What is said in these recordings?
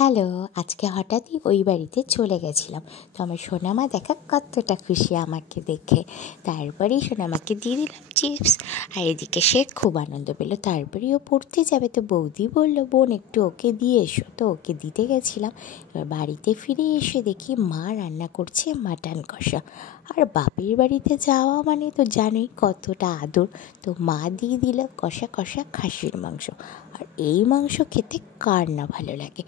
Hello, আজকে হঠাৎই ওই বাড়িতে চলে গেছিলাম। তো আমার সোনামা দেখা কতটা খুশি আমাকে দেখে। তারপরেই সোনামাকে দিয়ে দিলাম চিপস, আর এদিকে সে খুব আনন্দ পেল। তারপরেই ও পড়তে যাবে, তো বৌদি বলল বোন একটু ওকে দিয়ে এসো। তো ওকে দিতে গেছিলাম। এবার বাড়িতে ফিরে এসে দেখি মা রান্না করছে মাটন কষা। আর বাপের বাড়িতে যাওয়া মানে তো জানোই কতটা আদর। তো মা দিয়ে দিল কষা কষা খাসির মাংস। আর এই মাংস খেতে কার না ভালো লাগে।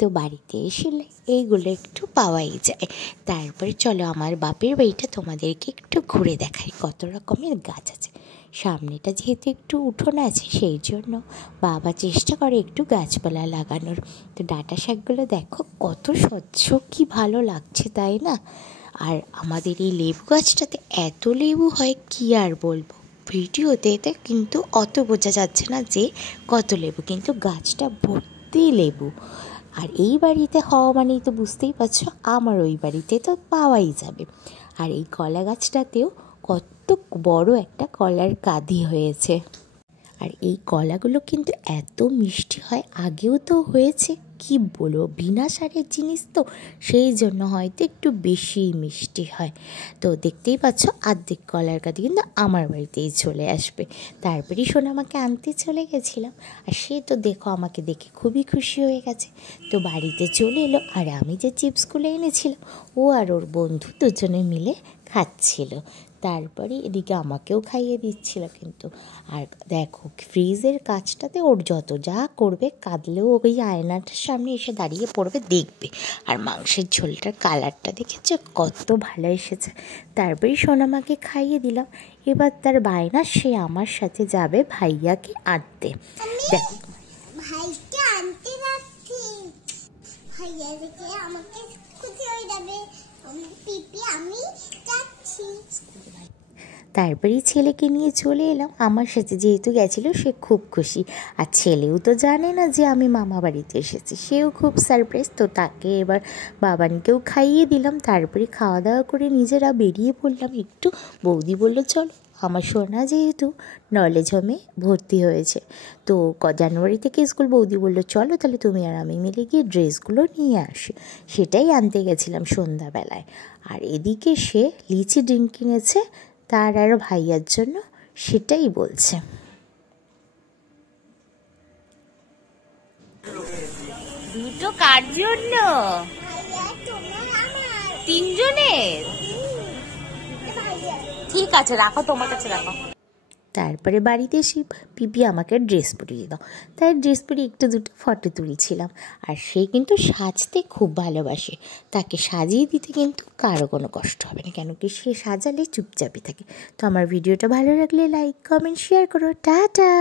তো বাড়িতে এসে এইগুলো একটু পাওয়াই যায়। তারপরে চলো আমার বাপের বাড়িটা তোমাদেরকে একটু ঘুরে দেখাই, কত রকমের গাছ আছে। সামনেটা যেহেতু একটু উঠোন আছে, সেই জন্য বাবা চেষ্টা করে একটু গাছপালা লাগানোর। তো ডাঁটা শাকগুলো দেখো কত স্বচ্ছ, কি ভালো লাগছে তাই না। আর আমাদের এই লেবু গাছটাতে এত লেবু হয় কি আর বলবো, ভিডিওতে কিন্তু অত বোঝা যাচ্ছে না যে কত লেবু, কিন্তু গাছটা ভর্তি লেবু। আর এই বাড়িতে হওয়া মানেই তো বুঝতেই পারছো আমার ওই বাড়িতে তো পাওয়াই যাবে। আর এই কলা গাছটাতেও কত বড় একটা কলার কাঁদি হয়েছে। আর এই কলাগুলো কিন্তু এত মিষ্টি হয়, আগেও তো হয়েছে, কি বলবো, বিনা সারের জিনিস তো, সেই জন্য হয়তো একটু বেশিই মিষ্টি হয়। তো দেখতেই পাচ্ছ আর্ধেক কলার কাঁদি কিন্তু আমার বাড়িতেই চলে আসবে। তারপরেই সোনামাকে আনতে চলে গেছিলাম, আর সে তো দেখো আমাকে দেখে খুবই খুশি হয়ে গেছে। তো বাড়িতে চলে এলো, আর আমি যে চিপসগুলো এনেছিলাম ও আর ওর বন্ধু দুজনে মিলে খাচ্ছিল। তারপরে এদিকে আমাকেও খাইয়ে দিচ্ছিল কিন্তু। আর দেখো ফ্রিজের কাছটাতে ওর যত যা করবে, কাঁদলেও ওই আয়নাটার সামনে এসে দাঁড়িয়ে পড়বে দেখবে। আর মাংসের ঝোলটার কালারটা দেখেছো কত ভালো এসেছে। তারপরেই সোনামাকে খাইয়ে দিলাম। এবার তার বায়না, সে আমার সাথে যাবে ভাইয়াকে আনতে। দেখো ভাইকে আনতে যাচ্ছি, ভাইয়া দেখে আমাকে খুশি হয়ে যাবে, পিপি আমি যাচ্ছি। তারপরেই ছেলেকে নিয়ে চলে এলাম। আমার সাথে যেহেতু গেছিলো সে খুব খুশি। আর ছেলেও তো জানে না যে আমি মামা বাড়িতে এসেছি, সেও খুব সারপ্রাইজ। তো তাকে এবার বাবানকেও খাইয়ে দিলাম। তারপরে খাওয়া দাওয়া করে নিজেরা বেরিয়ে পড়লাম একটু। বৌদি বললো চলো, আমার সোনা যেহেতু নলেজ হোমে ভর্তি হয়েছে, তো জানুয়ারি থেকে স্কুল, বৌদি বললো চলো তাহলে তুমি আর আমি মিলে গিয়ে ড্রেসগুলো নিয়ে আসি। সেটাই আনতে গেছিলাম সন্ধ্যাবেলায়। আর এদিকে সে লিচি ড্রিঙ্ক কিনেছে তার আর ভাইয়ার জন্য, সেটাই বলছে। দুটো কার জন্য? তিনজনের? ঠিক আছে, রাখো, তোমার কাছে রাখো। তারপরে বাড়িতে এসে পিপি আমাকে ড্রেস পরিয়ে দাও, তাই ড্রেস পরিয়ে একটু দুটো ফটো তুলছিলাম। আর সে কিন্তু সাজতে খুব ভালোবাসে, তাকে সাজিয়ে দিতে কিন্তু কারো কোনো কষ্ট হবে না, কেন কি সে সাজালে চুপচাপই থাকে। তো আমার ভিডিওটা ভালো লাগলে লাইক কমেন্ট শেয়ার করো। টাটা।